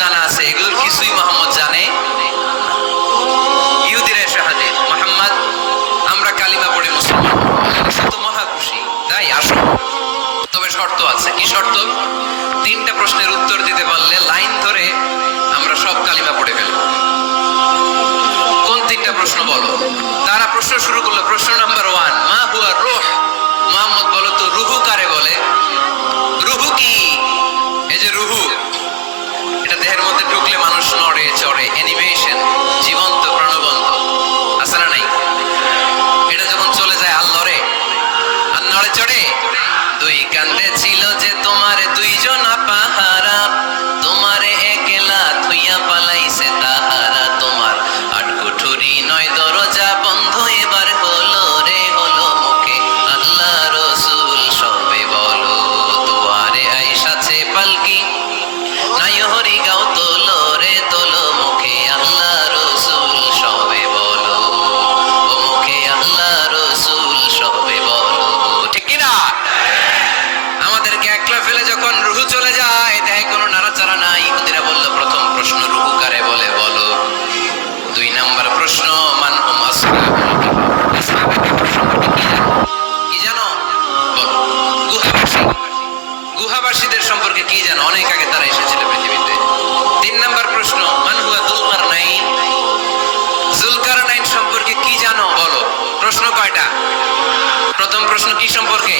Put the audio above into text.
জানা আছে, এগুলোর কিছুই মোহাম্মদ জানে। ইহুদিরা এসে হাজির, মুহাম্মদ আমরা কালিমা পড়ে মুসলমান, সে তো মহা খুশি, তাই আসো, তবে শর্ত আছে। কি শর্ত? 3টা প্রশ্নের উত্তর দিতে পারলে লাইন ধরে আমরা সব কালিমা পড়ে ফেলবো। কোন 3টা প্রশ্ন বলো? তারা প্রশ্ন শুরু করলো। প্রশ্ন নাম্বার 1, মা হুয়া রূহ। মুহাম্মদ বলো তো রুহু কারে বলে? রুহু কি? এই যে রুহু, এটা দেহের মধ্যে ঢুকলে মানুষ নড়ে চড়ে, অ্যানিমেশন, জীবন্ত প্রাণবন্ত, আছে না নাই? এটা যখন চলে যায় আর লড়ে আর নড়ে চড়ে। 2 কান্দে ছিল যে তোমার 2 জনা পাহারা, তোমারে একলা থুইয়া পালাইছে তাহারা, তোমার 8 কুঠুরি 9 দরজা বন্ধ এবার হলো রে হলো, মুখে আল্লাহ রসুল সবে বলো, দুয়ারে আইসাছে পালকি নাই হরি গাও তোলো রে তোলো, মুখে আল্লাহ রসুল সবে বলো, ও মুখে আল্লাহ রসুল সবে বলো। ঠিক কিনা? আমাদেরকে একলা ফেলে যখন রুহু চলে যায়, দেয় কোনো নাড়াচাড়া নাই। ইহুদিরা বলল, প্রথম প্রশ্ন রুহু কারে বলে বলো। 2 নাম্বার প্রশ্ন, মান হুম আসহাবুল কাহফ। আসহাবুল কাহফ সম্পর্কে কি জানো? কি জানো বলো। গুহাবাসী, গুহাবাসীদের সম্পর্কে কি জানো? অনেক আগে তারা এসেছিল পৃথিবীতে। 3 নাম্বার প্রশ্ন, মান হুয়া যুলকারনাইন। যুলকারনাইন সম্পর্কে কি জানো বলো। প্রশ্ন কয়টা? প্রথম প্রশ্ন কি সম্পর্কে?